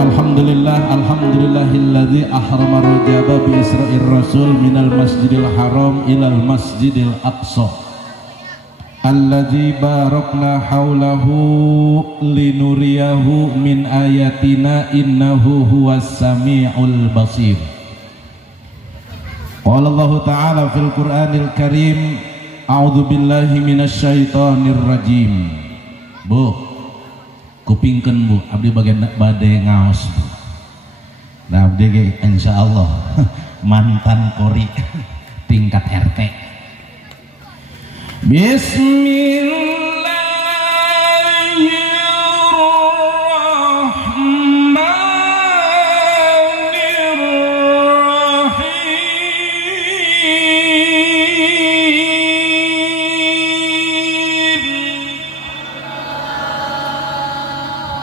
Alhamdulillahilladzi ahrama rajaba bi isra'ir rasul minal masjidil haram ilal masjidil aqsa alladzi barakna haulahu linuriyahu min ayatina innahu huwas sami'ul basir. Qala Allah ta'ala fil Qur'anil Karim a'udzu billahi minasyaitonir rajim. Bu, kupingkeun Bu, abdi bagian bade ngaos Bu. Nah abdi ge insyaallah mantan kori tingkat RT.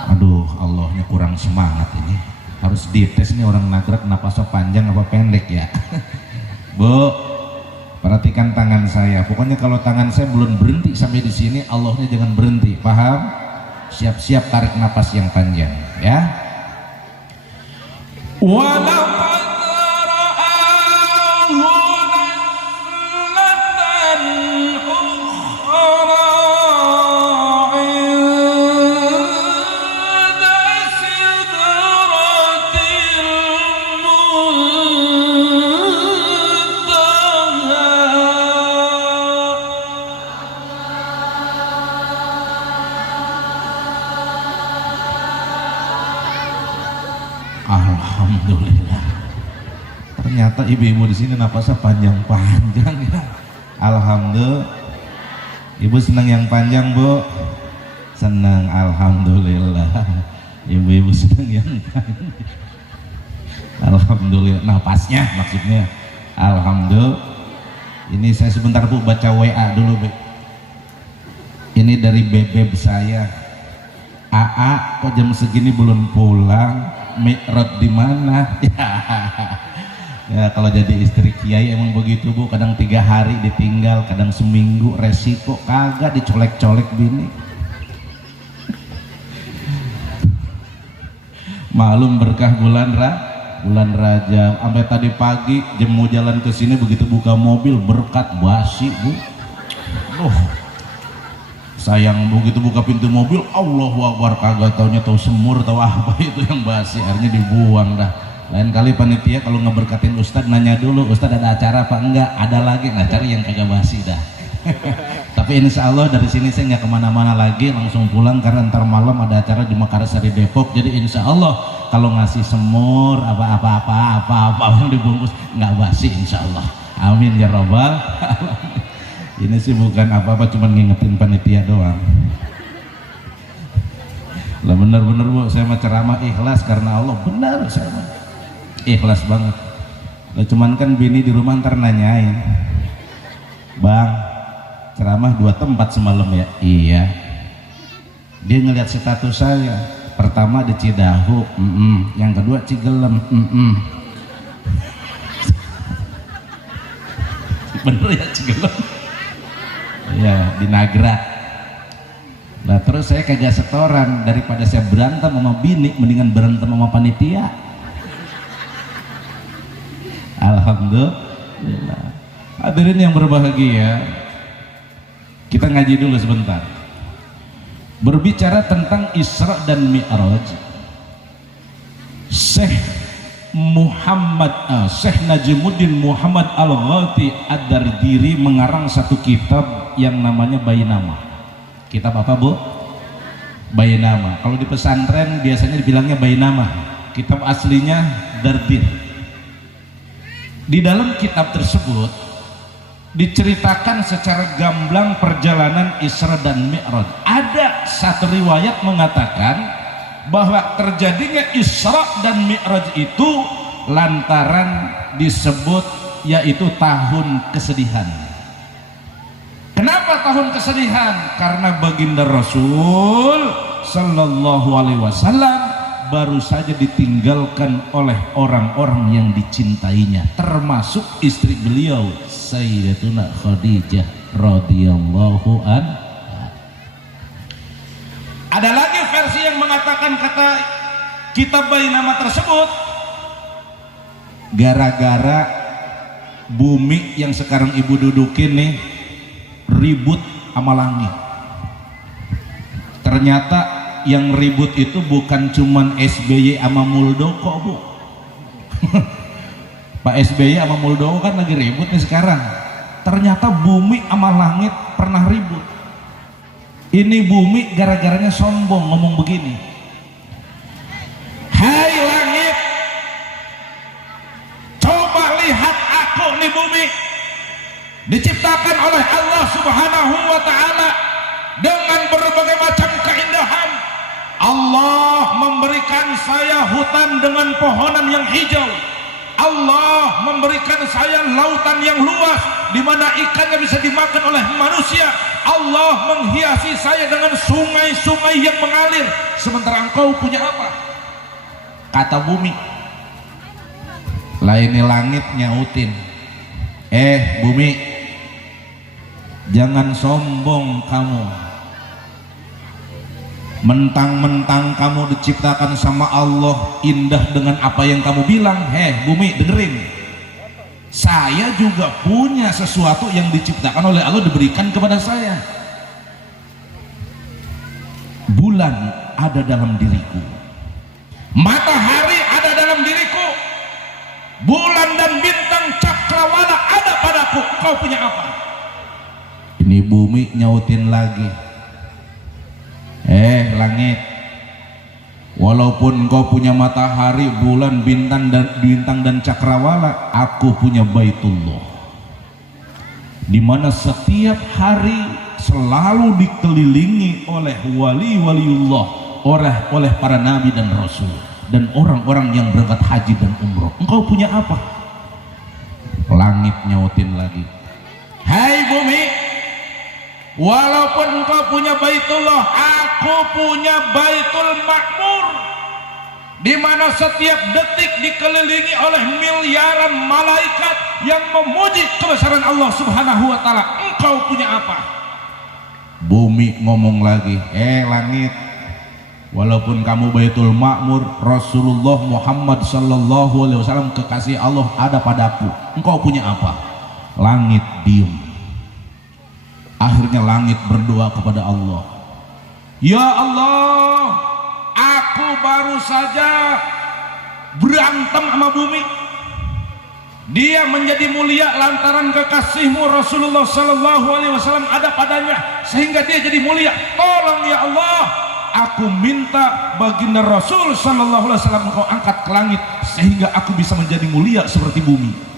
Aduh, Allahnya kurang semangat ini. Harus dites nih orang nagrak napasnya panjang apa pendek ya. Bu, perhatikan tangan saya. Pokoknya kalau tangan saya belum berhenti sampai di sini, Allahnya jangan berhenti. Paham? Siap-siap tarik napas yang panjang, ya. Alhamdulillah. Ternyata ibu-ibu di sini napasnya panjang-panjang ya. Alhamdulillah. Ibu senang yang panjang, Bu? Senang, alhamdulillah. Ibu-ibu senang yang panjang. Alhamdulillah. Napasnya maksudnya. Alhamdulillah. Ini saya sebentar Bu baca WA dulu, Bu. Ini dari bebeb saya. AA kok jam segini belum pulang? Mi'raj di mana? Ya kalau jadi istri kiai emang begitu Bu, kadang 3 hari ditinggal, kadang seminggu, resiko kagak dicolek-colek bini. Maklum berkah bulan Rajab. Sampai tadi pagi jam mau jalan ke sini begitu buka mobil berkat basi Bu. Sayang begitu buka pintu mobil, Allahu Akbar, kagak taunya tahu semur tahu apa itu yang basi, akhirnya dibuang dah. Lain kali panitia kalau ngeberkatin Ustadz nanya dulu, Ustadz ada acara apa enggak, ada lagi, nah cari yang kagak basi dah. Tapi insya Allah dari sini saya nggak kemana-mana lagi, langsung pulang karena ntar malam ada acara di Makassar di Depok. Jadi insya Allah kalau ngasih semur apa yang dibungkus nggak basi insya Allah. Amin ya robbal alamin. Ini sih bukan apa-apa, cuma ngingetin panitia doang. Lah bener-bener Bu, saya mah ceramah ikhlas karena Allah, benar saya mah ikhlas banget. Lah cuman kan bini di rumah ntar nanyain, Bang, ceramah 2 tempat semalam ya? Iya. Dia ngeliat status saya, pertama di Cidahu, yang kedua Cigelem, bener ya Cigelem? Ya di Nagra. Nah terus saya kagak setoran, daripada saya berantem sama bini mendingan berantem sama panitia. Alhamdulillah. Hadirin yang berbahagia, kita ngaji dulu sebentar. Berbicara tentang Isra dan Mi'raj, Syekh Najimuddin Muhammad Al-Ghati Ad-Dardiri mengarang satu kitab yang namanya Bainama. Kitab apa Bu? Bainama. Kalau di pesantren biasanya dibilangnya Bainama. Kitab aslinya Dardir. Di dalam kitab tersebut diceritakan secara gamblang perjalanan Isra dan Mi'raj. Ada satu riwayat mengatakan bahwa terjadinya Isra dan Mi'raj itu lantaran disebut yaitu tahun kesedihan. Kenapa tahun kesedihan? Karena baginda Rasul Sallallahu Alaihi Wasallam baru saja ditinggalkan oleh orang-orang yang dicintainya, termasuk istri beliau Sayyidatuna Khadijah radhiyallahu anha. Ada lagi versi yang mengatakan, kata Kita beri nama tersebut gara-gara bumi yang sekarang ibu dudukin nih ribut sama langit. Ternyata yang ribut itu bukan cuman SBY sama Muldoko, Bu. Pak SBY sama Muldoko kan lagi ribut nih sekarang. Ternyata bumi sama langit pernah ribut. Ini bumi gara-garanya sombong ngomong begini, hai langit, coba lihat aku nih bumi, diciptakan oleh Allah Subhanahu wa ta'ala dengan berbagai macam keindahan. Allah memberikan saya hutan dengan pohonan yang hijau. Allah memberikan saya lautan yang luas di mana ikannya bisa dimakan oleh manusia. Allah menghiasi saya dengan sungai-sungai yang mengalir. Sementara engkau punya apa? Kata bumi. Lah ini langit nyautin, bumi, jangan sombong kamu. Mentang-mentang kamu diciptakan sama Allah indah dengan apa yang kamu bilang. Bumi, dengerin, saya juga punya sesuatu yang diciptakan oleh Allah, diberikan kepada saya. Bulan ada dalam diriku, matahari ada dalam diriku, bulan dan bintang cakrawala ada padaku. Kau punya apa? Ini bumi nyautin lagi, langit, walaupun kau punya matahari, bulan, bintang dan cakrawala, aku punya Baitullah, di mana setiap hari selalu dikelilingi oleh wali-waliullah, oleh para nabi dan rasul dan orang-orang yang berangkat haji dan umroh. Engkau punya apa? Langit nyautin lagi, hai bumi, walaupun engkau punya Baitullah, aku punya Baitul Makmur, di mana setiap detik dikelilingi oleh miliaran malaikat yang memuji kebesaran Allah Subhanahu wa ta'ala. Engkau punya apa? Bumi ngomong lagi, langit, walaupun kamu Baitul Makmur, Rasulullah Muhammad sallallahu alaihi wasallam kekasih Allah ada padaku. Engkau punya apa? Langit diem. Akhirnya langit berdoa kepada Allah, ya Allah, aku baru saja berantem sama bumi, dia menjadi mulia lantaran kekasihmu Rasulullah sallallahu alaihi wasallam ada padanya sehingga dia jadi mulia. Tolong ya Allah, aku minta baginda Rasul sallallahu alaihi wasallam engkau angkat ke langit sehingga aku bisa menjadi mulia seperti bumi.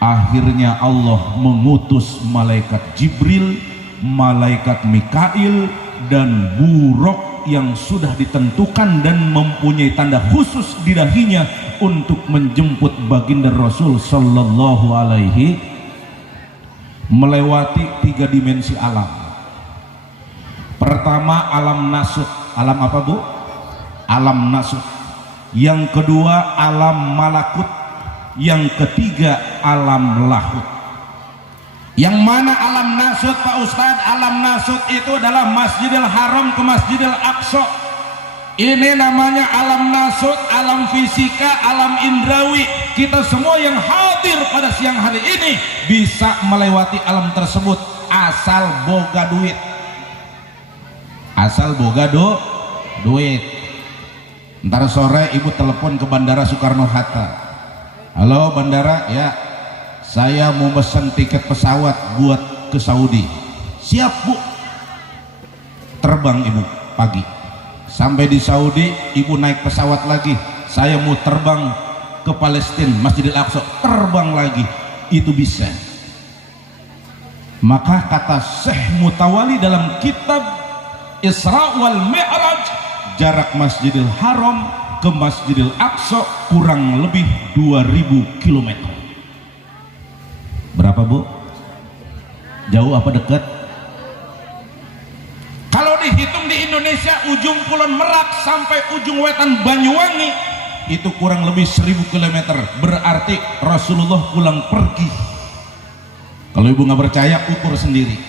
Akhirnya Allah mengutus malaikat Jibril, malaikat Mikail, dan buruk yang sudah ditentukan dan mempunyai tanda khusus di dahinya untuk menjemput baginda Rasul sallallahu alaihi melewati 3 dimensi alam. Pertama alam nasut. Alam apa, Bu? Alam nasut. Yang kedua alam malakut. Yang ketiga alam lahut. Yang mana alam nasut, Pak Ustadz? Alam nasut itu adalah Masjidil Haram ke Masjidil Aqsa. Ini namanya alam nasut, alam fisika, alam indrawi. Kita semua yang hadir pada siang hari ini bisa melewati alam tersebut asal boga duit. Asal boga duit. Ntar sore ibu telepon ke Bandara Soekarno-Hatta, halo bandara, ya saya mau pesan tiket pesawat buat ke Saudi. Siap Bu. Terbang ibu pagi, sampai di Saudi ibu naik pesawat lagi, saya mau terbang ke Palestina, Masjidil Aqsa, terbang lagi. Itu bisa. Maka kata Syekh Mutawali dalam kitab Isra wal Mi'raj, jarak Masjidil Haram ke Masjidil Aqsa kurang lebih 2000 km. Berapa Bu? Jauh apa dekat? Kalau dihitung di Indonesia, ujung Kulon Merak sampai ujung wetan Banyuwangi itu kurang lebih 1000 km. Berarti Rasulullah pulang pergi. Kalau ibu nggak percaya, ukur sendiri.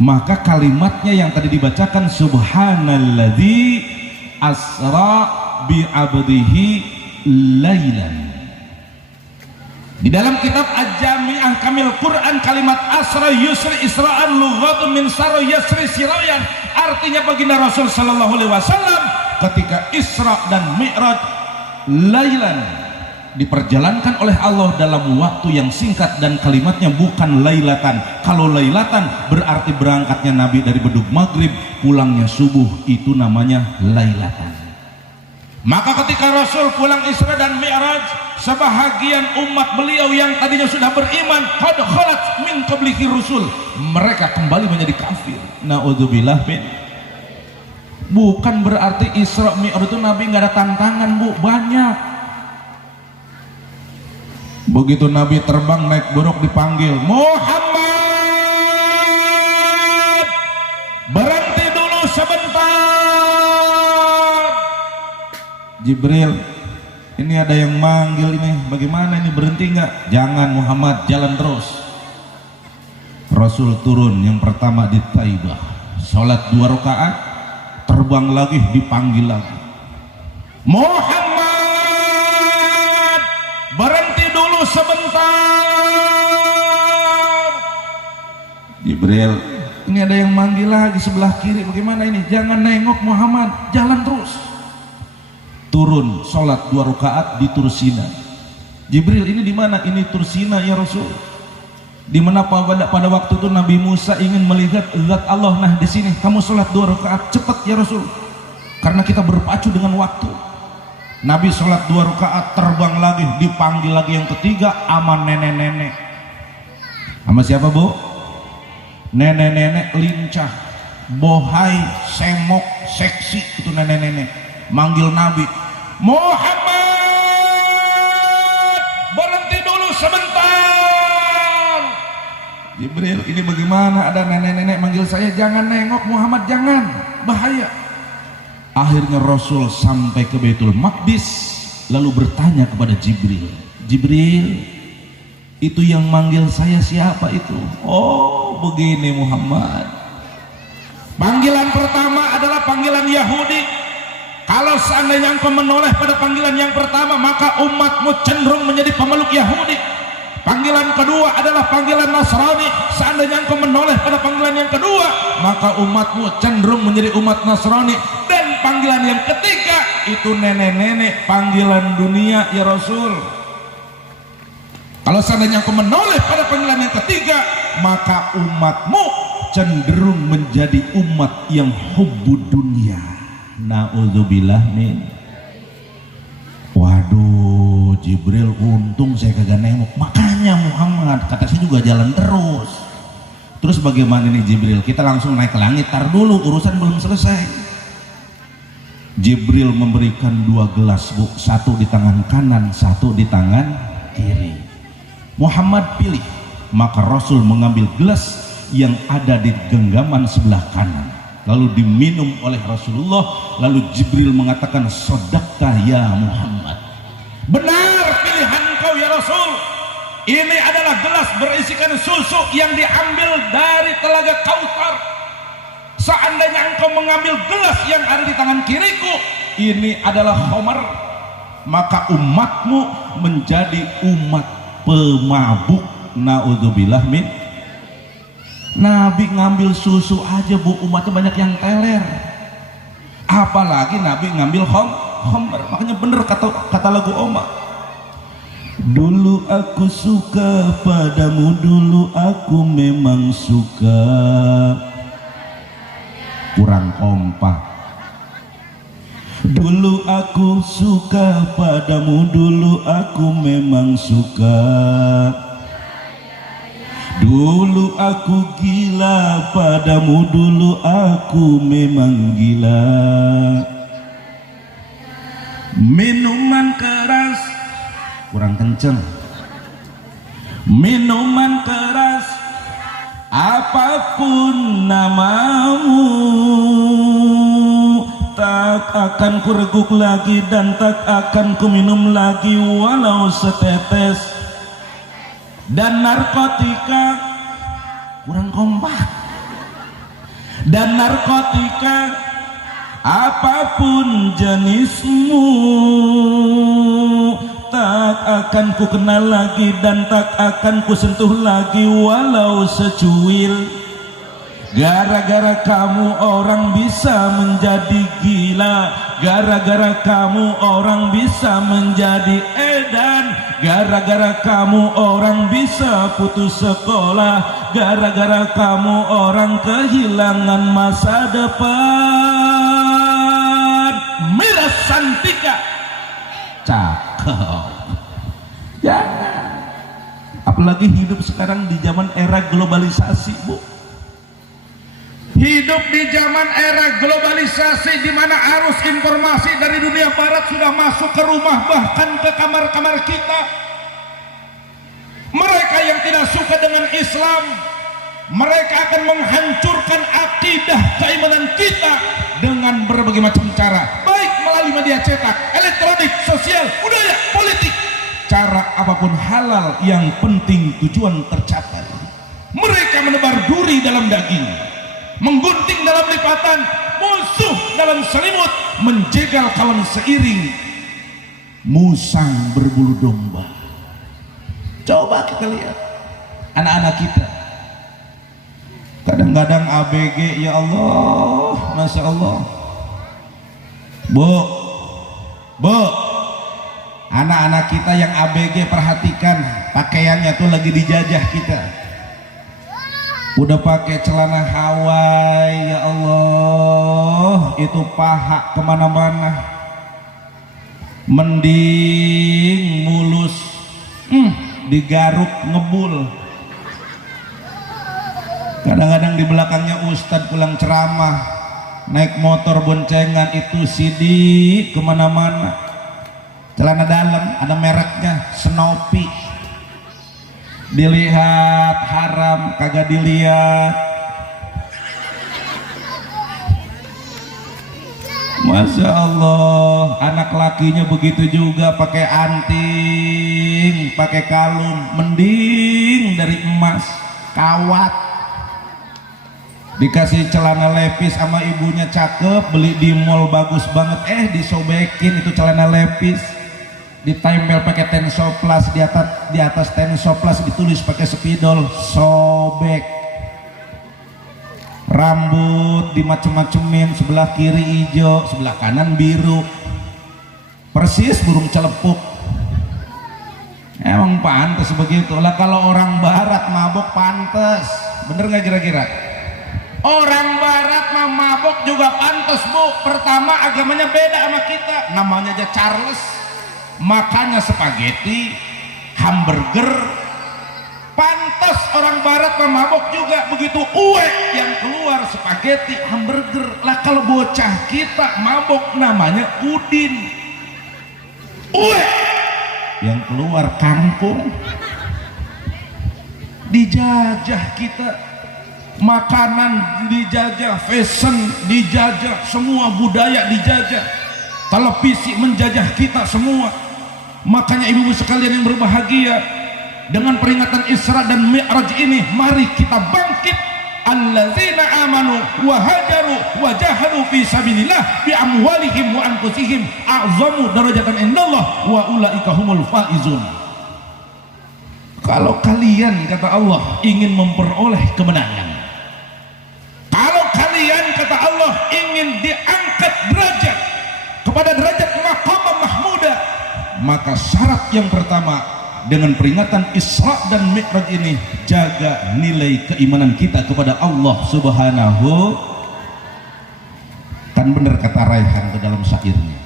Maka kalimatnya yang tadi dibacakan, subhanalladzi asra bi abdihi lailan. Di dalam kitab Al-Jami'ah Kamil Quran kalimat asra yusri isra'an lughatun min sara yasri sirayan, artinya baginda Rasul sallallahu alaihi wasallam ketika Isra dan Mi'raj lailan diperjalankan oleh Allah dalam waktu yang singkat, dan kalimatnya bukan lailatan. Kalau lailatan berarti berangkatnya Nabi dari bedug maghrib, pulangnya subuh, itu namanya lailatan. Maka ketika Rasul pulang Isra dan Mi'raj, sebahagian umat beliau yang tadinya sudah beriman, qad khalat min qablihi rusul, mereka kembali menjadi kafir. Naudzubillah min. Bukan berarti Isra Mi'raj itu Nabi nggak ada tantangan, Bu, banyak. Begitu Nabi terbang naik buruk dipanggil, Muhammad, berhenti dulu sebentar. Jibril, ini ada yang manggil ini, bagaimana ini, berhenti nggak? Jangan Muhammad, jalan terus. Rasul turun yang pertama di Taibah, sholat 2 rakaat, terbang lagi, dipanggil lagi, Muhammad, berhenti dulu sebentar. Jibril, ini ada yang manggil lagi sebelah kiri, bagaimana ini? Jangan nengok Muhammad, jalan terus. Turun sholat 2 rakaat di Tursina. Jibril, ini di mana? Ini Tursina ya Rasul. Di mana pada waktu itu Nabi Musa ingin melihat zat Allah. Nah di sini kamu sholat 2 rakaat, cepat ya Rasul, karena kita berpacu dengan waktu. Nabi sholat 2 rakaat, terbang lagi, dipanggil lagi yang ketiga, sama nenek-nenek. Sama siapa, Bu? Nenek-nenek lincah, bohai, semok, seksi, itu nenek-nenek. Manggil Nabi, Muhammad, berhenti dulu sebentar. Jibril, ini bagaimana, ada nenek-nenek manggil saya, jangan nengok Muhammad, jangan, bahaya. Akhirnya Rasul sampai ke Baitul Maqdis, lalu bertanya kepada Jibril, Jibril, itu yang manggil saya siapa itu? Oh begini Muhammad, panggilan pertama adalah panggilan Yahudi. Kalau seandainya engkau menoleh pada panggilan yang pertama, maka umatmu cenderung menjadi pemeluk Yahudi. Panggilan kedua adalah panggilan Nasrani. Seandainya engkau menoleh pada panggilan yang kedua, maka umatmu cenderung menjadi umat Nasrani. Dan panggilan yang ketiga itu nenek-nenek, panggilan dunia ya Rasul. Kalau seandainya engkau menoleh pada panggilan yang ketiga, maka umatmu cenderung menjadi umat yang hubbud dunia. Na'udzubillah min. Waduh Jibril, untung saya kagak nengok, makanya Muhammad, kata saya juga jalan terus. Terus bagaimana nih Jibril? Kita langsung naik ke langit, tar dulu, urusan belum selesai. Jibril memberikan 2 gelas, Bu, satu di tangan kanan, satu di tangan kiri. Muhammad pilih, maka Rasul mengambil gelas yang ada di genggaman sebelah kanan, lalu diminum oleh Rasulullah. Lalu Jibril mengatakan, sodakta ya Muhammad, benar pilihan kau ya Rasul. Ini adalah gelas berisikan susu yang diambil dari telaga Kautsar. Seandainya engkau mengambil gelas yang ada di tangan kiriku, ini adalah khamar, maka umatmu menjadi umat pemabuk. Naudzubillah min. Nabi ngambil susu aja, Bu, umatnya banyak yang teler, apalagi Nabi ngambil khamr. Makanya bener kata lagu Oma, dulu aku suka padamu, dulu aku memang suka. Kurang kompak. Dulu aku suka padamu, dulu aku memang suka. Dulu aku gila padamu, dulu aku memang gila. Minuman keras, kurang kenceng. Minuman keras, apapun namamu, tak akan kureguk lagi dan tak akan ku minum lagi walau setetes. Dan narkotika, kurang kompak. Dan narkotika, apapun jenismu tak akan ku kenal lagi dan tak akan ku sentuh lagi walau secuil. Gara-gara kamu orang bisa menjadi gila, gara-gara kamu orang bisa menjadi edan, gara-gara kamu orang bisa putus sekolah, gara-gara kamu orang kehilangan masa depan. Miras Santika cakep. Jangan, apalagi hidup sekarang di zaman era globalisasi, Bu. Hidup di zaman era globalisasi di mana arus informasi dari dunia barat sudah masuk ke rumah, bahkan ke kamar-kamar kita. Mereka yang tidak suka dengan Islam, mereka akan menghancurkan akidah keimanan kita dengan berbagai macam cara, baik melalui media cetak, elektronik, sosial, budaya, politik. Cara apapun halal, yang penting tujuan tercapai. Mereka menebar duri dalam daging, menggunting dalam lipatan, musuh dalam selimut, menjegal kawan seiring, musang berbulu domba. Coba kita lihat anak-anak kita, kadang-kadang ABG, ya Allah, Masya Allah. Bu, anak-anak kita yang ABG, perhatikan pakaiannya tuh lagi dijajah kita. Udah pakai celana Hawaii, ya Allah, itu paha kemana-mana. Mending mulus, digaruk ngebul. Kadang-kadang di belakangnya Ustadz pulang ceramah, naik motor boncengan, itu sidik kemana-mana. Celana dalam ada mereknya Snoopy, dilihat haram, kagak dilihat. Masya Allah, anak lakinya begitu juga, pakai anting, pakai kalung, mending dari emas, kawat. Dikasih celana lepis sama ibunya, cakep, beli di mall bagus banget, disobekin itu celana lepis, ditempel pakai tensoplas, di atas tensoplas ditulis pakai spidol, sobek. Rambut dimacem-macemin, sebelah kiri hijau, sebelah kanan biru, persis burung celepuk. Emang pantas begitu lah. Kalau orang barat mabok pantas, bener nggak kira-kira? Orang barat mah mabok juga pantas, Bu. Pertama, agamanya beda sama kita, namanya aja Charles, makannya spaghetti, hamburger. Pantas orang barat mabok juga, begitu uwe yang keluar spaghetti, hamburger. Lah kalau bocah kita mabok namanya udin, uwe yang keluar kangkung. Dijajah kita, makanan dijajah, fashion dijajah, semua budaya dijajah, televisi menjajah kita semua. Makanya ibu-ibu sekalian yang berbahagia, dengan peringatan Isra dan Mi'raj ini, mari kita bangkit. Allazina amanu wa hajaru wa jahadu fi sabilillah bi amwalihim wa anfusihim a'zamu darajatan indallah wa ulaika humul faizun. Kalau kalian, kata Allah, ingin memperoleh kemenangan, kalau kalian, kata Allah, ingin diangkat derajat kepada derajat maqam mahmuda, maka syarat yang pertama, dengan peringatan Isra dan Mi'raj ini, jaga nilai keimanan kita kepada Allah Subhanahu. Kan benar kata Raihan ke dalam syairnya,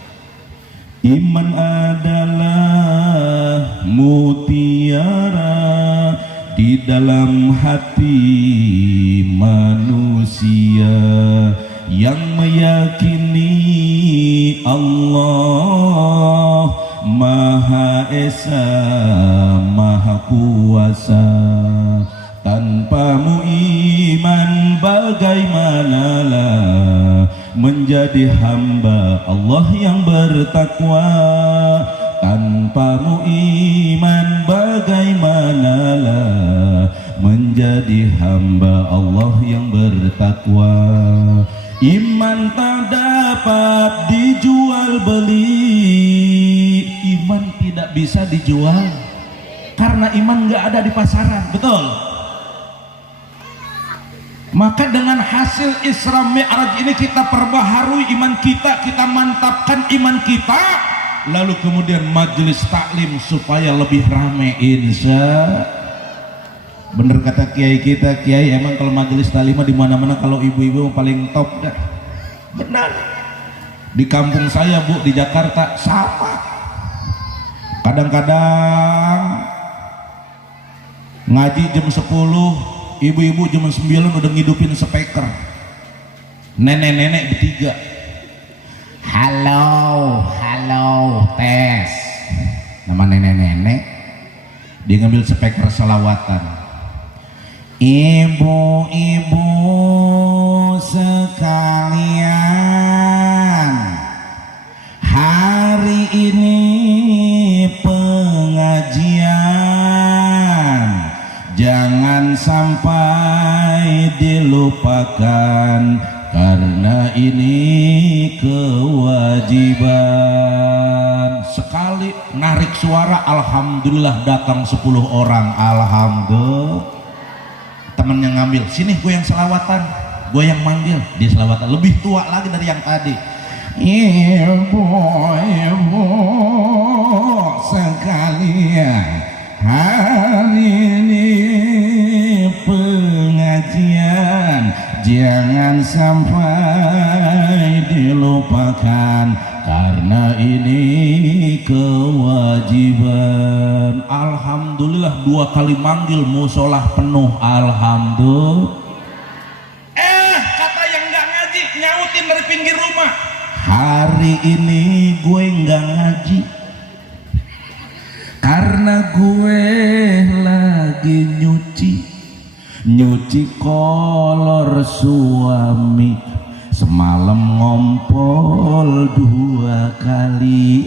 iman adalah mutiara di dalam hati manusia yang meyakini Allah Maha Esa, Maha Kuasa. Tanpamu iman bagaimanalah menjadi hamba Allah yang bertakwa. Tanpamu iman bagaimanalah menjadi hamba Allah yang bertakwa. Iman tak dapat dapat dijual beli. Iman tidak bisa dijual karena iman nggak ada di pasaran, betul? Maka dengan hasil Isra Mi'raj ini kita perbaharui iman kita, kita mantapkan iman kita, lalu kemudian majelis taklim supaya lebih rame. Bener kata kiai kita, kiai emang kalau majelis taklim di mana-mana kalau ibu-ibu paling top dah. Benar. Di kampung saya Bu, di Jakarta sama. Kadang-kadang ngaji jam 10, ibu-ibu jam 9 udah ngidupin speaker. Nenek-nenek bertiga. Halo, tes. Nama nenek-nenek. Dia ngambil speaker selawatan. Ibu-ibu sekalian, hari ini pengajian jangan sampai dilupakan karena ini kewajiban. Sekali narik suara, alhamdulillah datang 10 orang. Alhamdulillah. Temen yang ngambil, sini gue yang selawatan, gue yang manggil, dia selawatan lebih tua lagi dari yang tadi. Ibu-ibu sekalian, hari ini pengajian jangan sampai dilupakan karena ini kewajiban. Alhamdulillah 2 kali manggil musolah penuh. Alhamdulillah. Kata yang nggak ngaji nyautin dari pinggir rumah, hari ini gue nggak ngaji karena gue lagi nyuci kolor suami, semalam ngompol 2 kali.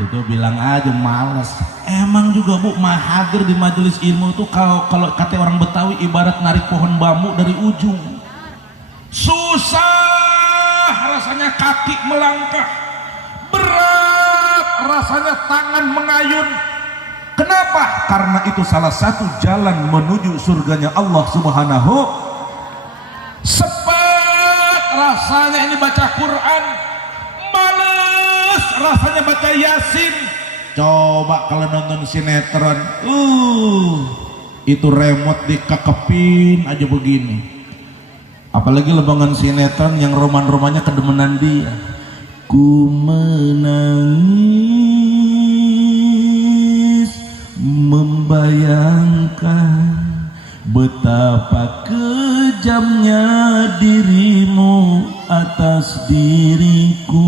Itu bilang aja males. Emang juga Bu, hadir di majelis ilmu itu kalau kata orang Betawi ibarat narik pohon bambu dari ujung. Susah rasanya kaki melangkah, berat rasanya tangan mengayun. Kenapa? Karena itu salah satu jalan menuju surganya Allah Subhanahu. Sepet rasanya ini baca Quran, males rasanya baca Yasin. Coba kalau nonton sinetron, itu remote dikekepin aja begini. Apalagi lebangan sinetron yang roman-romannya kedemenan dia. Ku menangis membayangkan betapa kejamnya dirimu atas diriku.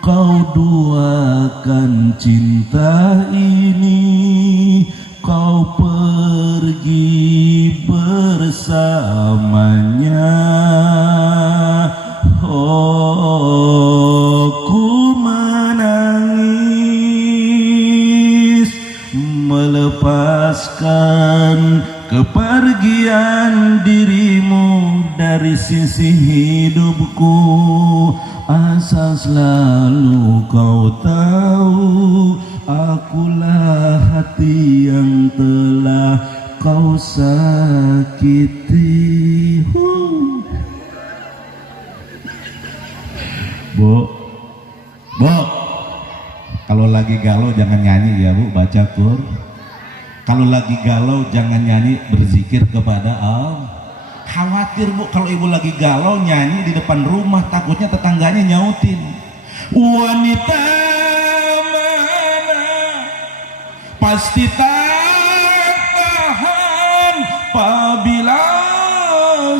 Kau duakan cinta ini, kau pergi bersamanya. Oh, ku menangis melepaskan kepergian dirimu dari sisi hidupku. Asa selalu kau tahu, akulah hati yang telah kau sakiti. Bu, kalau lagi galau jangan nyanyi ya Bu, baca Quran. Kalau lagi galau jangan nyanyi, berzikir kepada Allah. Khawatir Bu, kalau ibu lagi galau nyanyi di depan rumah, takutnya tetangganya nyautin. Wanita mana pasti tak tahan apabila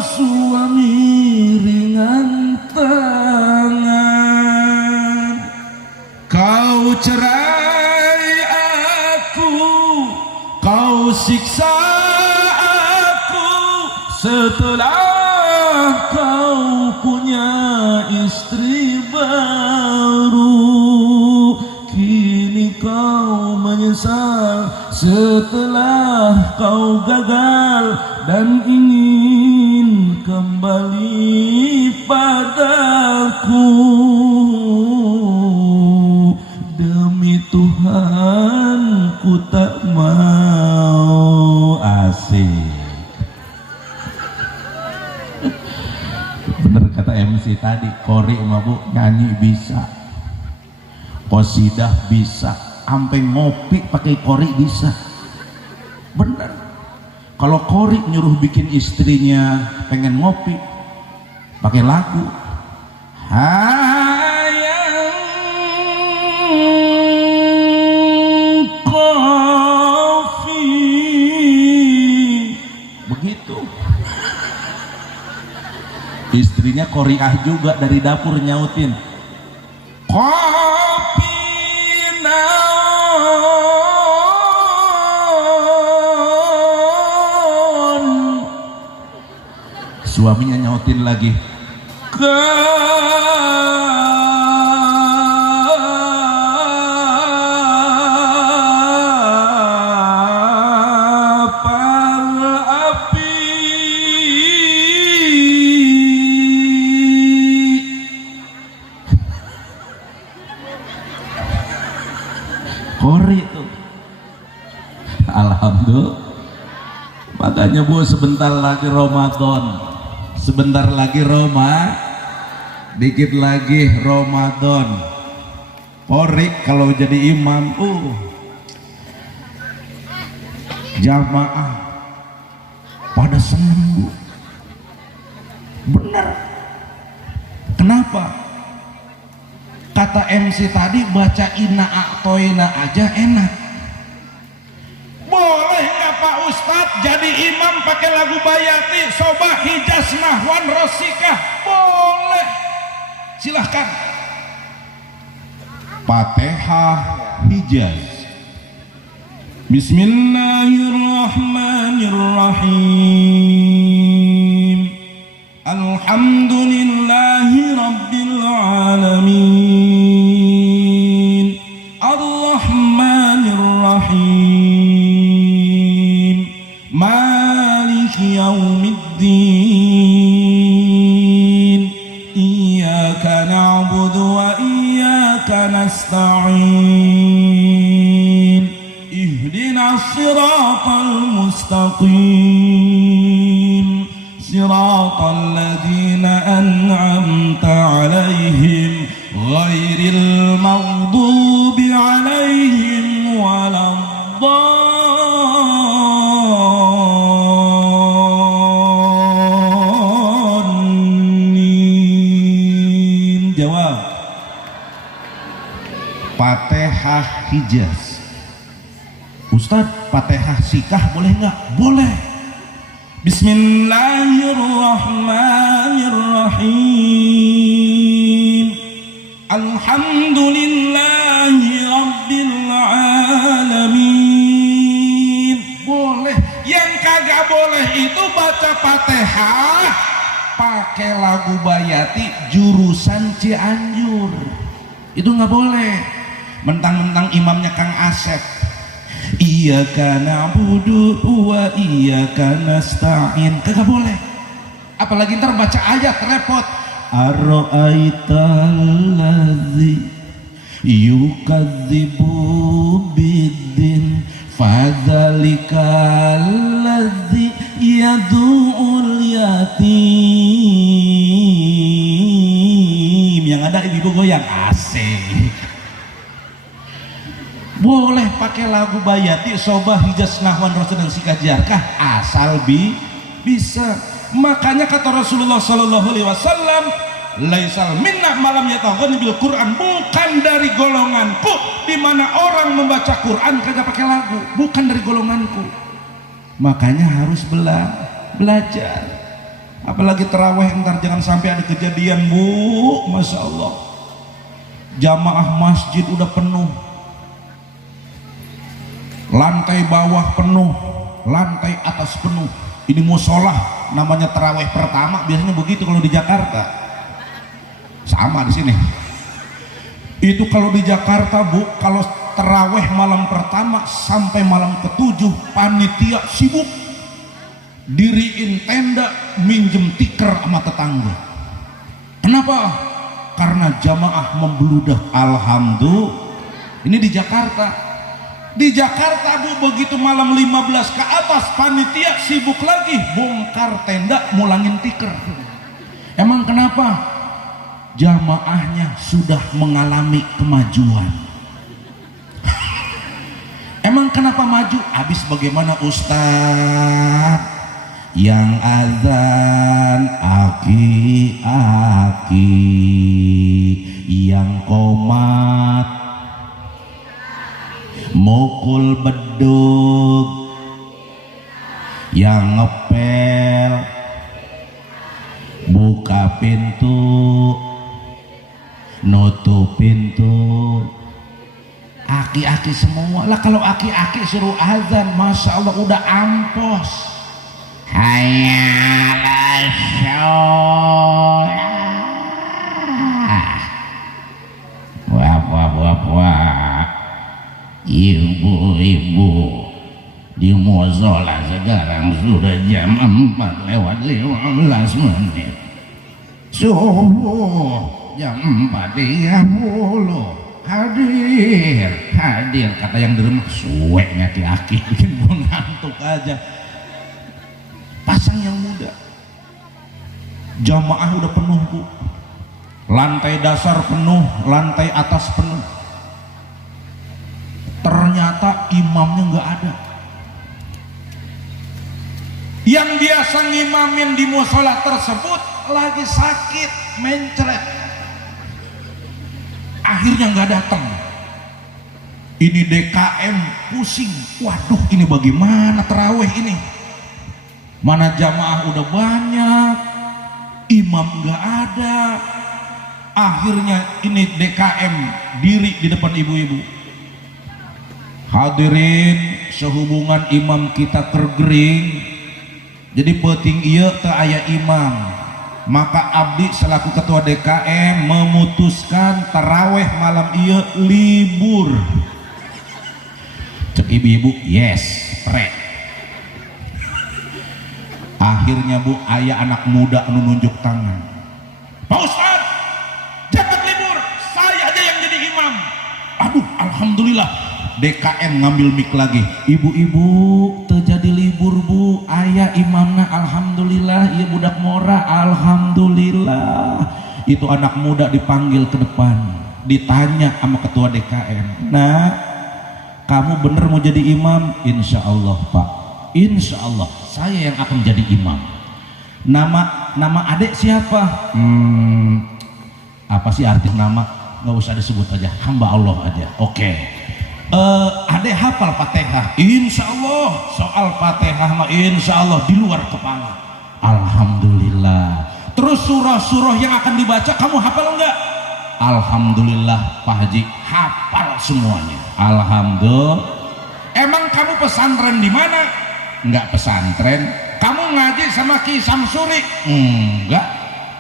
suami ringan tangan. Kau cerai aku, kau siksa setelah kau punya istri baru. Kini kau menyesal setelah kau gagal dan ingin kembali tadi kori mah bu, nyanyi bisa, qasidah bisa, sampai ngopi pakai kori bisa. Bener. Kalau kori nyuruh bikin istrinya pengen ngopi pakai lagu, hayang kopi, begitu. Istrinya koriah juga dari dapur nyautin, kopi naon. Suaminya nyautin lagi, kori tuh. Alhamdulillah. Makanya bu, sebentar lagi Ramadan, sebentar lagi dikit lagi Ramadan. Kori kalau jadi imam, jamaah pada seneng bu. Bener. Kenapa? Kata MC tadi, baca inna a'toina aja enak. Boleh nggak Pak Ustadz jadi imam pakai lagu Bayati, Sobah, Hijaz, Nahwan, Rosikah? Boleh, silahkan. Fatihah Hijaz. Bismillahirrahmanirrahim. Alhamdulillahi Rabbil Alamin. Ar-Rahmanir-Rahim. Maliki Yaumiddin. Iyyaka na'budu wa iyyaka nasta'in. Ihdinas siratal mustaqim. Siratal ladzina an'amta 'alaihim ghairil maghdubi 'alaihim waladdallin. Jawab. Fatihah Hijaz. Ustadz, Fatihah Sikah boleh nggak? Boleh. Bismillahirrahmanirrahim. Alhamdulillahi Rabbil Alamin. Boleh. Yang kagak boleh itu baca Fatihah pakai lagu Bayati jurusan Cianjur. Itu nggak boleh. Mentang-mentang imamnya Kang Asep, iyyaka na'budu wa iyyaka nasta'in, kagak boleh. Apalagi ntar baca ayat repot. Ara'aital ladzi yukadzibu biddin fadzalikal ladzi yad'ul yatim. Yang ada ibu goyang asik. Boleh pakai lagu Bayati, Sobah, Hijaz, Nahwan, Rosikah, dan Sikah Jarkah, asal bisa. Makanya kata Rasulullah Sallallahu Alaihi Wasallam, laisal minna malam yataghani bil Quran, bukan dari golonganku di mana orang membaca Quran kagak pakai lagu, bukan dari golonganku. Makanya harus belajar. Apalagi terawih, ntar jangan sampai ada kejadian bu, masya Allah, jamaah masjid udah penuh, lantai bawah penuh, lantai atas penuh. Ini musola namanya terawih pertama, biasanya begitu kalau di Jakarta. Sama di sini. Itu kalau di Jakarta bu, kalau terawih malam pertama sampai malam ke-7, panitia sibuk diriin tenda, minjem tikar sama tetangga. Kenapa? Karena jamaah membludak. Alhamdulillah. Ini di Jakarta. Di Jakarta bu, begitu malam 15 ke atas, panitia sibuk lagi bongkar tenda, mulangin tikar. Emang kenapa? jamaahnya sudah mengalami kemajuan. Emang kenapa maju? Habis bagaimana Ustaz? Yang azan aki-aki, yang komat mukul bedug, yang ngepel buka pintu, nutup pintu. Aki-aki semua lah. Kalau aki-aki suruh azan, masya Allah udah ampos. Hayya sholat. Wah. Ibu-ibu di musola sekarang sudah jam 4:15. Subuh jam 4:30. Hadir kata yang di rumah. Suwe aki-aki bikin gua ngantuk aja. Pasang yang muda, jamaah udah penuh Bu, lantai dasar penuh, lantai atas penuh. Ternyata imamnya nggak ada. Yang biasa ngimamin di musola tersebut lagi sakit mencret, akhirnya nggak datang. Ini DKM pusing, waduh ini bagaimana terawih ini, mana jamaah udah banyak, imam nggak ada. Akhirnya ini DKM diri di depan ibu-ibu. Hadirin, sehubungan imam kita kergering, jadi penting iya teu aya imam, maka abdi selaku ketua DKM memutuskan taraweh malam iya libur. Cek ibu-ibu, yes, pre. Akhirnya Bu, ayah anak muda anu nunjuk tangan. Pak Ustad, jangan libur, saya aja yang jadi imam. Aduh, alhamdulillah. DKM ngambil mic lagi. Ibu-ibu, terjadi libur Bu, ayah imamna alhamdulillah, iya budak mora alhamdulillah. Itu anak muda dipanggil ke depan, ditanya sama ketua DKM, nah kamu bener mau jadi imam? Insya Allah Pak, insya Allah saya yang akan jadi imam. Nama adik siapa? Apa sih arti nama? Nggak usah disebut aja, hamba Allah aja. Oke. Adek hafal Fatihah? Insya Allah. Soal Fatihah mah insya Allah di luar kepala. Alhamdulillah. Terus surah-surah yang akan dibaca kamu hafal enggak? Alhamdulillah Pak Haji, hafal semuanya. Alhamdulillah. Emang kamu pesantren di mana? Enggak pesantren. Kamu ngaji sama Ki Samsuri? Enggak.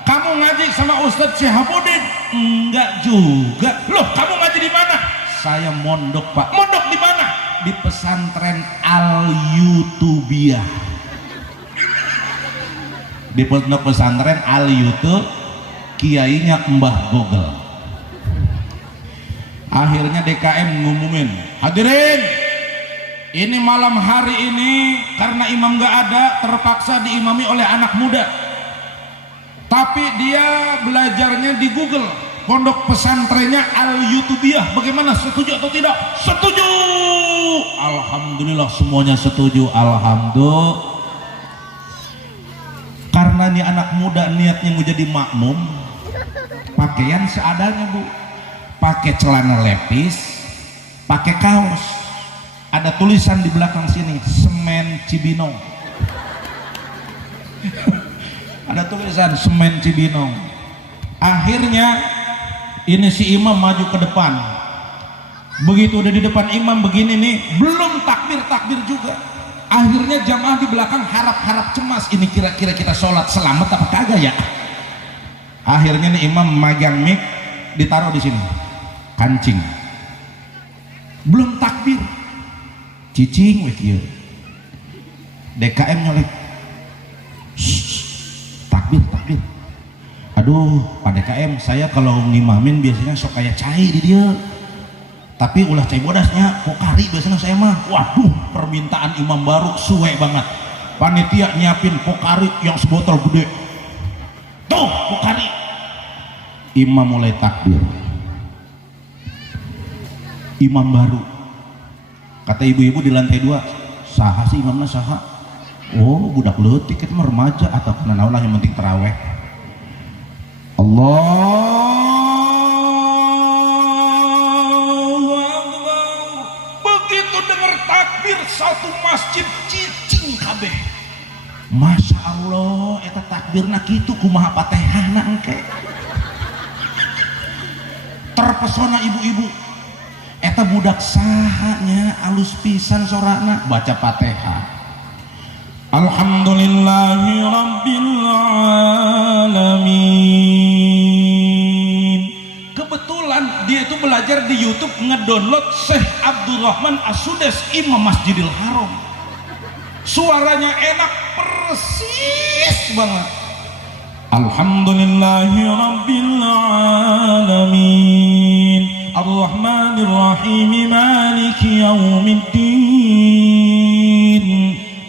Kamu ngaji sama Ustadz Syihabuddin? Enggak juga. Loh, kamu ngaji di mana? Saya mondok Pak. Mondok di mana? Di pesantren Al-Yutubiyah. Di pondok pesantren Al-Yutub, kiainya Mbah Gogel. Akhirnya DKM ngumumin, hadirin, ini malam hari ini karena imam gak ada, terpaksa diimami oleh anak muda. Tapi dia belajarnya di Google. Pondok pesantrennya Al-Yutubiyah, bagaimana, setuju atau tidak? Setuju. Alhamdulillah semuanya setuju. Alhamdulillah. Karena ini anak muda niatnya mau jadi makmum, pakaian seadanya Bu, pakai celana lepis, pakai kaos, ada tulisan di belakang sini, Semen Cibinong. Ada tulisan Semen Cibinong. Akhirnya ini si imam maju ke depan. Begitu udah di depan imam begini nih, belum takbir juga. Akhirnya jamaah di belakang harap cemas, ini kira-kira kita sholat selamat apa kagak ya. Akhirnya nih imam megang mic, ditaruh di sini, kancing. Belum takbir, cicing wek ieu. DKM nyolek, takbir. Aduh Pak DKM, saya kalau ngimamin biasanya sok kayak cai di dia, tapi ulah cai bodasnya pokari biasanya saya mah. Waduh, permintaan imam baru suwe banget. Panitia nyiapin pokari yang sebotol gede. Tuh pokari. imam mulai takbir, imam baru, kata ibu-ibu di lantai 2, saha sih imamnya saha? Oh budak leutik itu remaja atau kena naulah, yang penting terawih. Allahu Akbar. Begitu dengar takbir satu masjid cicing kabeh. Masya Allah, eta takbirna kitu kumaha Fatihahna engke. Terpesona ibu-ibu. Eta budak sahanya alus pisan sorana baca Fatihah. Alhamdulillahi Rabbil Alamin. Kebetulan dia itu belajar di YouTube, ngedownload Syekh Abdurrahman As-Sudes Imam Masjidil Haram. Suaranya enak persis banget. Alhamdulillahi Rabbil Alamin, Ar-Rahmanir Rahim, Maliki Yaumiddin,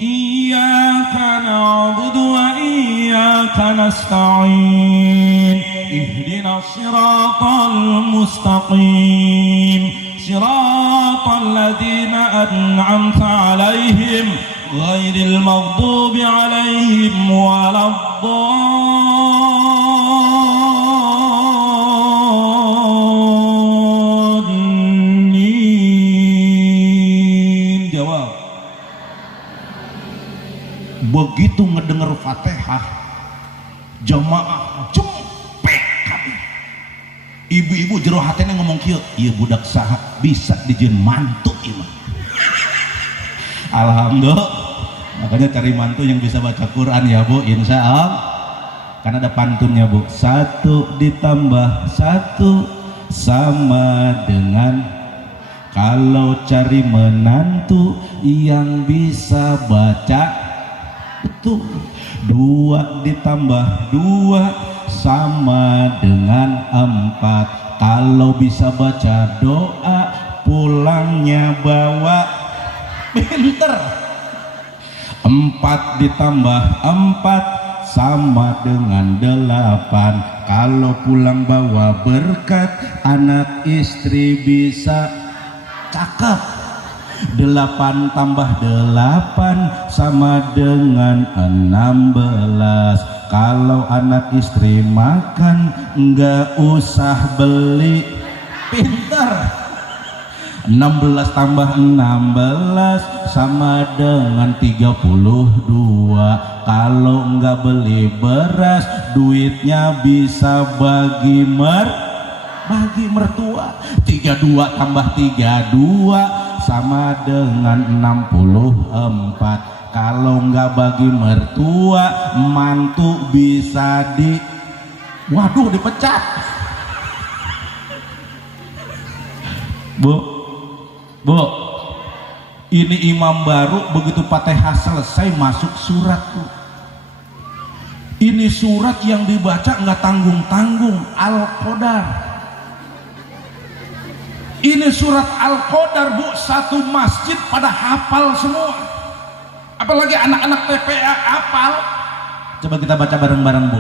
Iyyaka na'budu wa iyyaka nasta'in, Ihdinas siratal mustaqim, siratal ladzina an'amta 'alaihim ghairil maghdubi 'alaihim waladdallin. Jawab. Begitu ngedenger Fatihah, jamaah jempek kabeh. Ibu-ibu jero hatena ngomong kieu, ieu budak saha bisa dijieun mantu imam. Alhamdulillah. Makanya cari mantu yang bisa baca Quran ya Bu, insya Allah. Karena ada pantunnya Bu. 1 ditambah 1 sama dengan, kalau cari menantu yang bisa baca betul. 2 ditambah 2 sama dengan 4. Kalau bisa baca doa pulangnya bawa pinter. 4 ditambah 4 sama dengan 8. Kalau pulang bawa berkat, anak istri bisa cakep. 8 tambah 8 sama dengan 16. Kalau anak istri makan enggak usah beli, pinter. 16 tambah 16 sama dengan 32. Kalau enggak beli beras, duitnya bisa bagi mertua. 32 tambah 32 sama dengan 64. Kalau enggak bagi mertua, mantu bisa dipecat. Bu, ini imam baru begitu Fatihah selesai masuk surat Bu. Ini surat yang dibaca nggak tanggung-tanggung, Al-Qadar. Ini surat Al-Qadar Bu, satu masjid pada hafal semua. Apalagi anak-anak TPA hafal. Coba kita baca bareng-bareng Bu.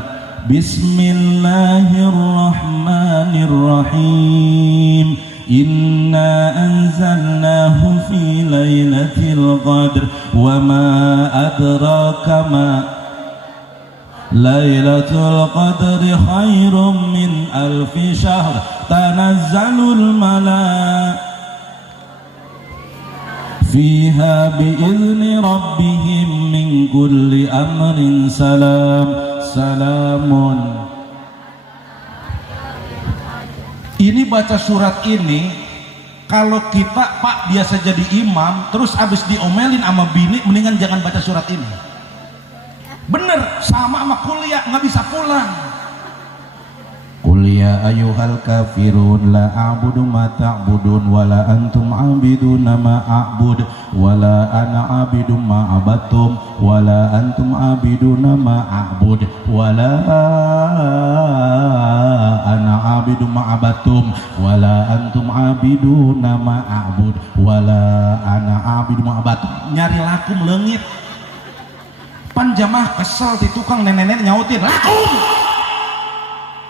Bismillahirrahmanirrahim. Inna anzalnahu fi lailatul qadr wa ma adraka ma lailatul qadri khairum min alfi syahr tanazzalul malaa'ikatu fiha biizni rabbihim min kulli amrin salamun. Ini baca surat ini, kalau kita Pak biasa jadi imam terus abis diomelin sama bini, mendingan jangan baca surat ini. Bener, sama kuliah nggak bisa pulang. Qul ya ayyuhal kafirun la a'budu ma ta'budun wala antum 'abiduna ma a'bud wala ana 'abidu ma 'abadtum wala antum 'abiduna ma a'bud wala ana 'abidu ma 'abadtum wala antum 'abiduna ma a'bud wala ana 'abidu ma 'abadtum. Nyari laku melengit. Pan jamaah kesel di tukang nenek-nenek nyautin lakum.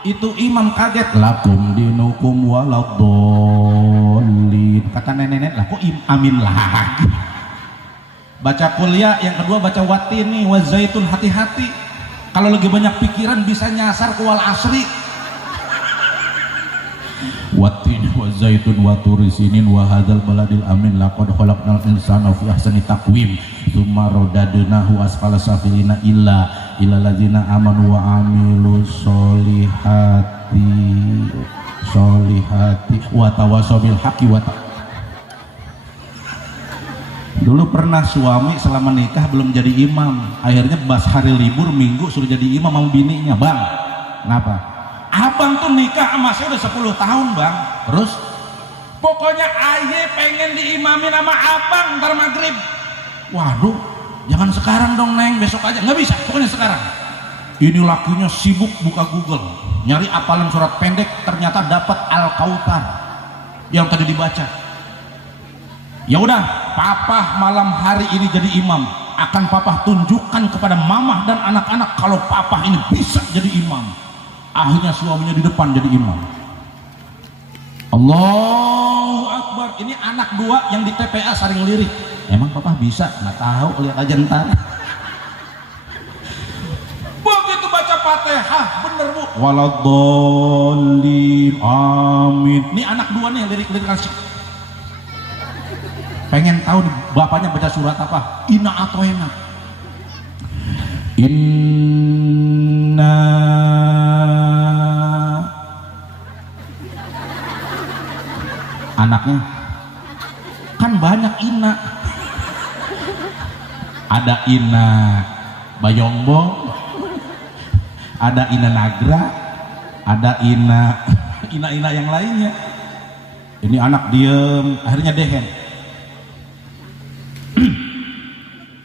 Itu imam kaget, lakum dinukum waladhdallin. Kata nenek-nenek, lah kok amin lagi. Baca kuliah, yang kedua baca watini wazaitun, hati-hati. Kalau lagi banyak pikiran bisa nyasar ke wal asri. Watini wazaitun waturi sinin wa hadzal baladil amin laqad khalaqnal insana fi ahsani taqwim tsumma radadnahu asfala safilina illa ladzina amanu wa amilus solihati wa tawassaw bil haqqi wa Dulu pernah suami selama nikah belum jadi imam, akhirnya pas hari libur minggu suruh jadi imam sama bininya. Bang, kenapa? Abang tuh nikah sama saya udah 10 tahun bang, terus pokoknya aye pengen diimamin sama abang ntar maghrib. Waduh, jangan sekarang dong neng, besok aja. Nggak bisa, pokoknya sekarang. Ini lakinya sibuk buka Google nyari apalan surat pendek, ternyata dapat Al-Kautsar yang tadi dibaca. Ya udah, papa malam hari ini jadi imam, akan papa tunjukkan kepada mamah dan anak-anak kalau papa ini bisa jadi imam. Akhirnya suaminya di depan jadi imam. Allahu Akbar. Ini anak dua yang di TPA saling lirik. Emang papa bisa? Nggak tahu, lihat aja ntar. Begitu baca Fatihah, bener bu. Waladhdallin, amin. Ini anak dua nih lirik-lirik asik. Pengen tahu bapaknya baca surat apa? Inna atoina. Inna anaknya kan banyak Ina. Ada Ina Bayombong, ada Ina Nagra, ada Ina yang lainnya. Ini anak diem, akhirnya dehen.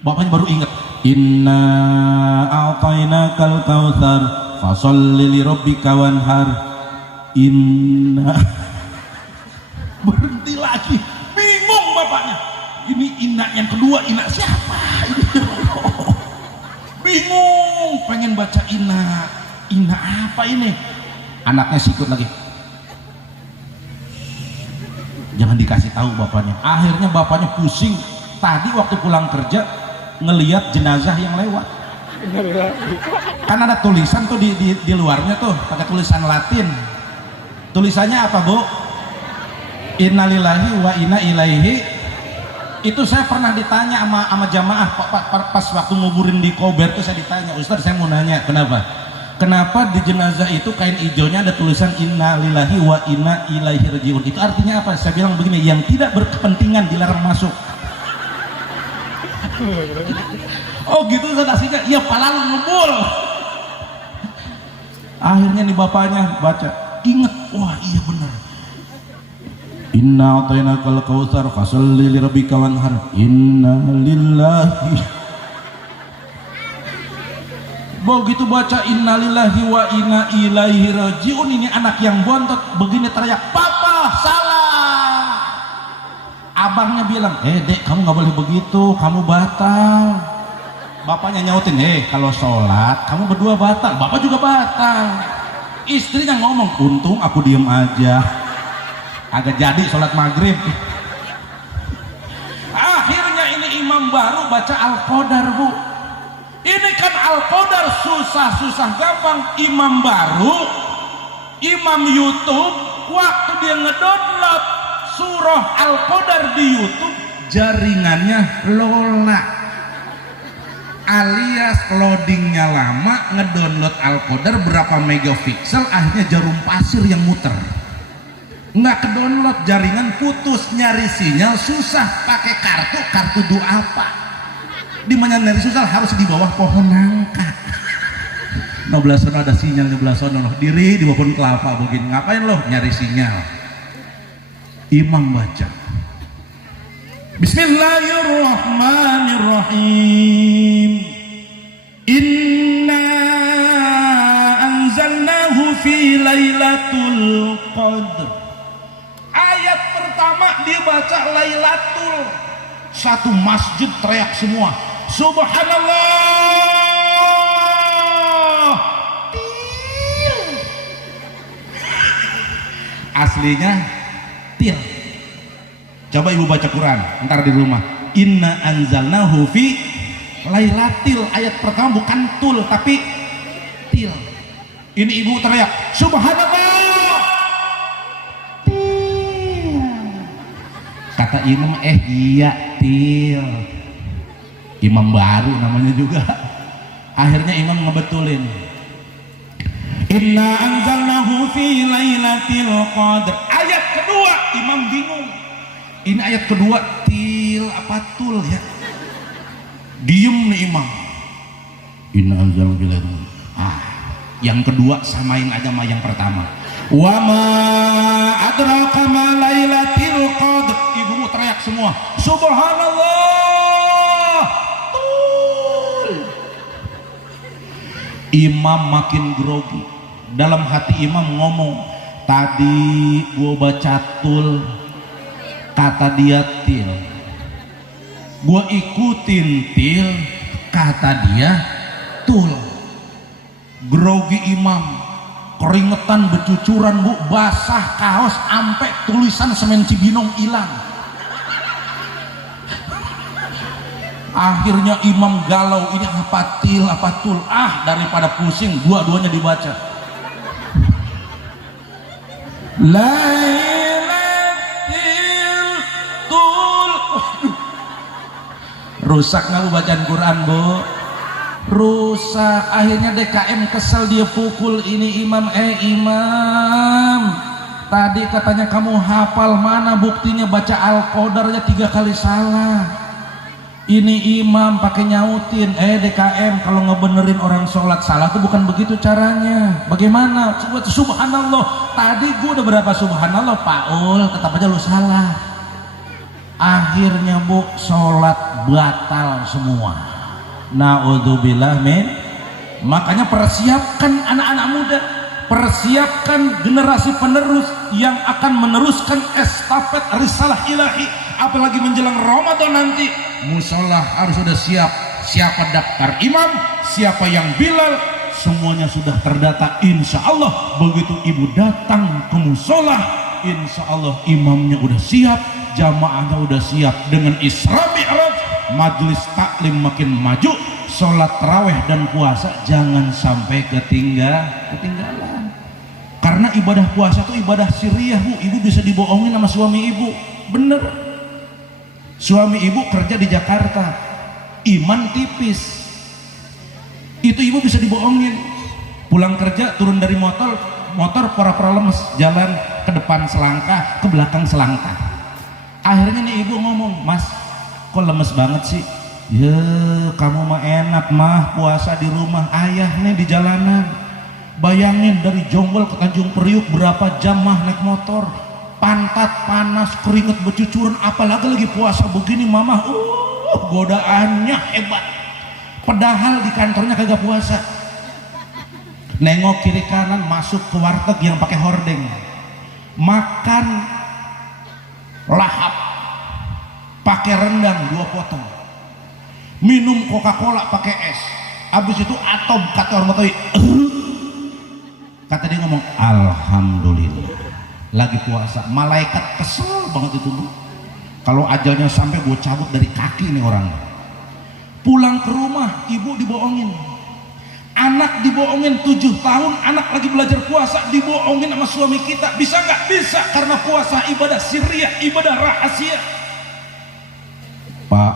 Bapaknya baru ingat, inna a'tainakal kautsar fasholli li rabbika wanhar. Inna berhenti lagi, bingung bapaknya. Ini Ina yang kedua, Ina siapa ini? Bingung, pengen baca Ina apa ini? Anaknya sikut lagi, jangan dikasih tahu bapaknya. Akhirnya bapaknya pusing. Tadi waktu pulang kerja ngelihat jenazah yang lewat, kan ada tulisan tuh di luarnya tuh pakai tulisan Latin. Tulisannya apa bu? Innalillahi wa inna ilaihi. Itu saya pernah ditanya sama jamaah pas waktu nguburin di Kober tuh, saya ditanya, Ustaz saya mau nanya, kenapa di jenazah itu kain hijaunya ada tulisan innalillahi wa inna ilaihi rajiun? Itu artinya apa? Saya bilang begini, yang tidak berkepentingan dilarang masuk. Oh gitu sedasinya, iya palalu ngebul. Akhirnya nih bapaknya baca, inget, wah iya bener. Inna a'tainakal kautsar fasholli li rabbika wanhar. Inna lillahi. Begitu baca inna lillahi wa inna ilaihi rajiun, ini anak yang bontot begini teriak, papa salah. Abangnya bilang, dek kamu nggak boleh begitu, kamu batal. Bapaknya nyautin, kalau sholat kamu berdua batal, bapak juga batal. Istrinya ngomong, untung aku diem aja, agak jadi sholat maghrib. Akhirnya ini imam baru baca Al-Qadar bu. Ini kan Al-Qadar susah-susah gampang. Imam baru, imam YouTube, waktu dia ngedownload surah Al-Qadar di YouTube, jaringannya lola alias loadingnya lama, ngedownload Al-Qadar berapa megapiksel, akhirnya jarum pasir yang muter, nggak kedownload, jaringan putus, nyari sinyal susah, pakai kartu duafa, di mana nyari susah, harus di bawah pohon nangka. 16 sono ada sinyal, 16 sono diri di bawah pohon kelapa begini, ngapain loh nyari sinyal. Imam baca Bismillahirrahmanirrahim. Inna anzalnahu fi lailatul qadr. Ayat pertama dibaca Lailatul. Satu masjid teriak semua, Subhanallah. aslinya til. Coba ibu baca Quran ntar di rumah, inna anzalnahu fi lailatil, ayat pertama bukan tul tapi til. Ini ibu teriak subhanallah, til. Kata imam iya til, imam baru namanya juga. Akhirnya imam ngebetulin, inna anzalnahu fi lailatil qadr. Ayat kedua imam bingung, ini ayat kedua til apa tul ya, diem nih imam. Inna anzalnahu fi lailatil qadr. Yang kedua samain aja sama yang pertama, wa ma adraka ma lailatil qadr. Ibu teriak semua subhanallah, tul. Imam makin grogi. Dalam hati imam ngomong, tadi gua baca tul, kata dia til, gua ikutin til, kata dia tul. Grogi imam, keringetan bercucuran bu, basah kaos sampai tulisan semen Cibinong hilang. Akhirnya imam galau, ini apa til apa tul, daripada pusing dua-duanya dibaca. Lailatul tul. Rusak nggak bu bacaan Quran bu? Rusak. Akhirnya DKM kesel, dia pukul ini imam. Imam, tadi katanya kamu hafal, mana buktinya baca Al-Qadar aja 3 kali salah. Ini imam pakai nyautin, DKM kalau ngebenerin orang sholat salah tuh bukan begitu caranya. Bagaimana? Subhanallah, tadi gua udah berapa subhanallah Paul, tetap aja lu salah. Akhirnya bu, sholat batal semua. Na'udzubillah min. Makanya persiapkan anak-anak muda, persiapkan generasi penerus yang akan meneruskan estafet risalah ilahi. Apalagi menjelang Ramadan nanti, musola harus sudah siap. Siapa daftar imam, siapa yang bilal, semuanya sudah terdata. Insya Allah begitu ibu datang ke musola, insya Allah imamnya udah siap, jamaahnya udah siap. Dengan Isra Mi'raj, majelis taklim makin maju, sholat taraweh dan puasa jangan sampai ketinggalan. Karena ibadah puasa itu ibadah sirriyah bu, ibu bisa dibohongin sama suami ibu, bener. Suami ibu kerja di Jakarta, iman tipis, itu ibu bisa dibohongin. Pulang kerja turun dari motor pura-pura lemes, jalan ke depan selangkah, ke belakang selangkah. Akhirnya nih ibu ngomong, mas kok lemes banget sih? Ya kamu mah enak mah puasa di rumah, ayah nih di jalanan. Bayangin dari Jonggol ke Tanjung Priuk berapa jam mah naik motor, pantat panas, keringet bercucuran, apalagi lagi puasa begini mama, godaannya hebat. Padahal di kantornya kagak puasa. Nengok kiri kanan, masuk ke warteg yang pakai hordeng, makan lahap pakai rendang 2 potong, minum Coca-Cola pakai es, habis itu atom kata orang Betawi. Kata dia ngomong alhamdulillah lagi puasa. Malaikat kesel banget itu bu, kalau ajalnya sampai gue cabut dari kaki nih orang. Pulang ke rumah ibu dibohongin, anak dibohongin 7 tahun, anak lagi belajar puasa dibohongin sama suami kita. Bisa nggak? Bisa, karena puasa ibadah sirriyah, ibadah rahasia. Pak,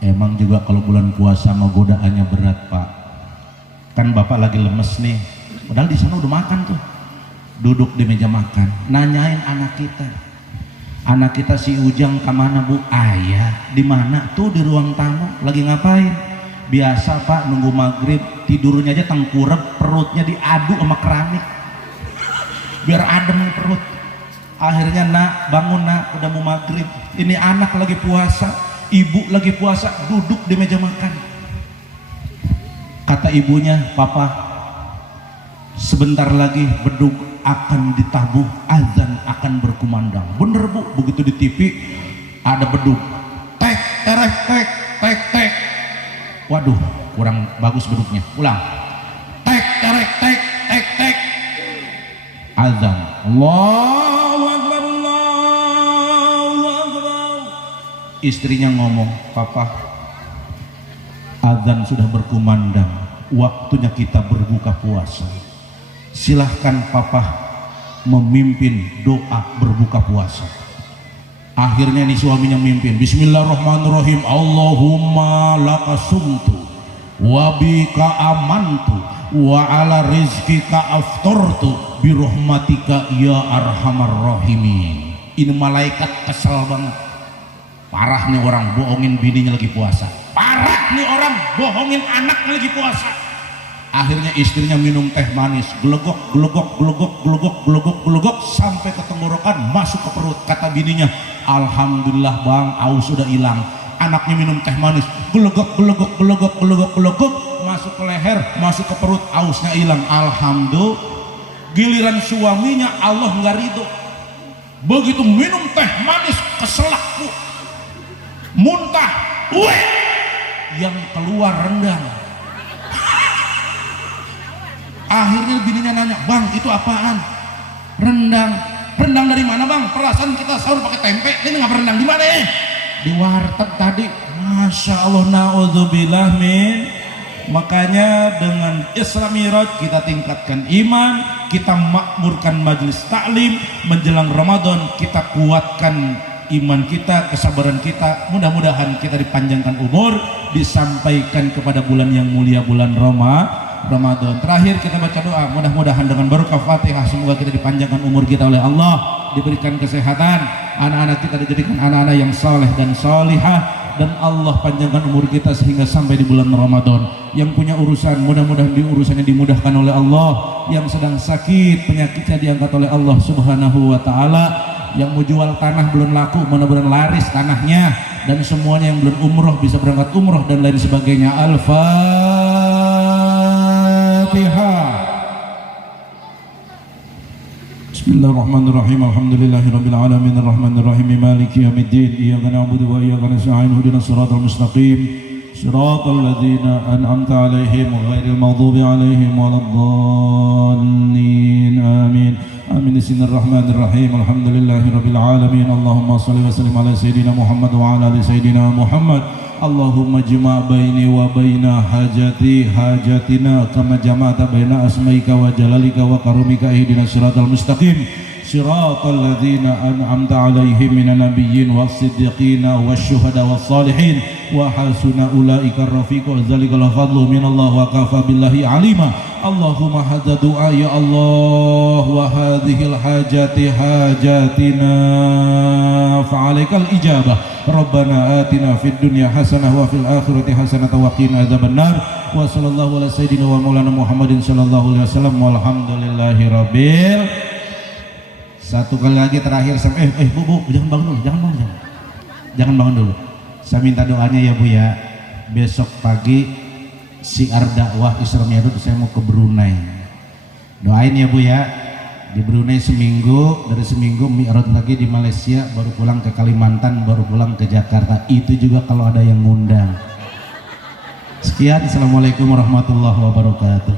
emang juga kalau bulan puasa mau godaannya berat pak. Kan bapak lagi lemes nih, padahal di sana udah makan tuh, duduk di meja makan, nanyain anak kita si Ujang kemana bu? Ayah di mana? Tuh di ruang tamu. Lagi ngapain? Biasa pak, nunggu maghrib, tidurnya aja tengkurap, perutnya diadu sama keramik biar adem perut. Akhirnya nak bangun nak, udah mau maghrib. Ini anak lagi puasa, ibu lagi puasa, duduk di meja makan. Kata ibunya, papa sebentar lagi beduk akan ditabuh, azan akan berkumandang. Bener bu, begitu di TV ada beduk, tek terek tek tek tek. Waduh, kurang bagus beduknya. Ulang, tek terek tek tek tek. Azan, Allah Istrinya ngomong, papa, azan sudah berkumandang, waktunya kita berbuka puasa. Silahkan papa memimpin doa berbuka puasa. Akhirnya nih suaminya mimpin, bismillahirrahmanirrahim, Allahumma laka sumtu wa bika amantu wa ala rizkika aftortu birahmatika ya arhamar rahimin. Ini malaikat kesel banget. Parah nih orang bohongin bininya lagi puasa, parah nih orang bohongin anaknya lagi puasa. Akhirnya istrinya minum teh manis, gelegok gelegok gelegok gelegok gelegok gelegok sampai ke tenggorokan, masuk ke perut. Kata bininya, alhamdulillah bang, aus sudah hilang. Anaknya minum teh manis, gelegok gelegok gelegok gelegok gelegok, masuk ke leher, masuk ke perut, ausnya hilang. Alhamdulillah. Giliran suaminya Allah nggak ridho, begitu minum teh manis keselak bu, muntah, yang keluar rendang. Akhirnya bininya nanya, bang itu apaan? Rendang. Rendang dari mana bang? Perasaan kita sahur pakai tempe, ini nggak rendang di mana? Di warteg tadi. Masya Allah, naudzubillah min. Makanya dengan Isra Miraj kita tingkatkan iman, kita makmurkan majelis taklim. Menjelang Ramadan kita kuatkan iman kita, kesabaran kita. Mudah-mudahan kita dipanjangkan umur, disampaikan kepada bulan yang mulia, bulan Ramadan. Terakhir kita baca doa, mudah-mudahan dengan berkah Fatihah semoga kita dipanjangkan umur kita oleh Allah, diberikan kesehatan, anak-anak kita dijadikan anak-anak yang saleh dan salihah, dan Allah panjangkan umur kita sehingga sampai di bulan Ramadan. Yang punya urusan mudah-mudahan urusannya dimudahkan oleh Allah, yang sedang sakit penyakitnya diangkat oleh Allah Subhanahu wa taala, yang mau jual tanah belum laku mudah-mudahan laris tanahnya, dan semuanya yang belum umroh bisa berangkat umroh dan lain sebagainya. Bismillahirrahmanirrahim. Alhamdulillahirabbil alamin arrahmanir rahim maliki yaumiddin iyyaka na'budu wa iyyaka nasta'in ihdinas siratal mustaqim siratal ladzina an'amta 'alaihim ghairil maghdubi 'alaihim waladdallin amin. Amin. Bismillahirrahmanirrahim. Alhamdulillahirabbil alamin. Allahumma shalli wa sallim ala sayidina Muhammad wa ala ali sayidina Muhammad. Allahumma jma' baini wa baina hajatina kama jama'ta baina asmaika wa jalalika wa karumika ihdinas siratal mustaqim siratal ladzina an'amta 'alaihim minan nabiyyin was-siddiqina wasyuhada was-salihin wa hasuna ulaika rafiqa dzalikal fadlu minallah wa kafa billahi alima. Allahumma hadza du'a ya Allah wa hadhil hajati hajatina fa'alaikal ijabah. Rabbana atina fid dunya hasanah wa fil akhirati hasanah wa qina adzabannar. Wa sallallahu ala sayyidina wa maulana Muhammadin sallallahu alaihi wasallam walhamdulillahi rabbil. Satu kali lagi terakhir bu jangan bangun dulu, jangan bangun dulu. Saya minta doanya ya bu ya, besok pagi siar dakwah Isra Miraj saya mau ke Brunei, doain ya bu ya. Di Brunei seminggu, dari seminggu Mi'raj lagi di Malaysia, baru pulang ke Kalimantan, baru pulang ke Jakarta. Itu juga kalau ada yang ngundang. Sekian, assalamualaikum warahmatullahi wabarakatuh.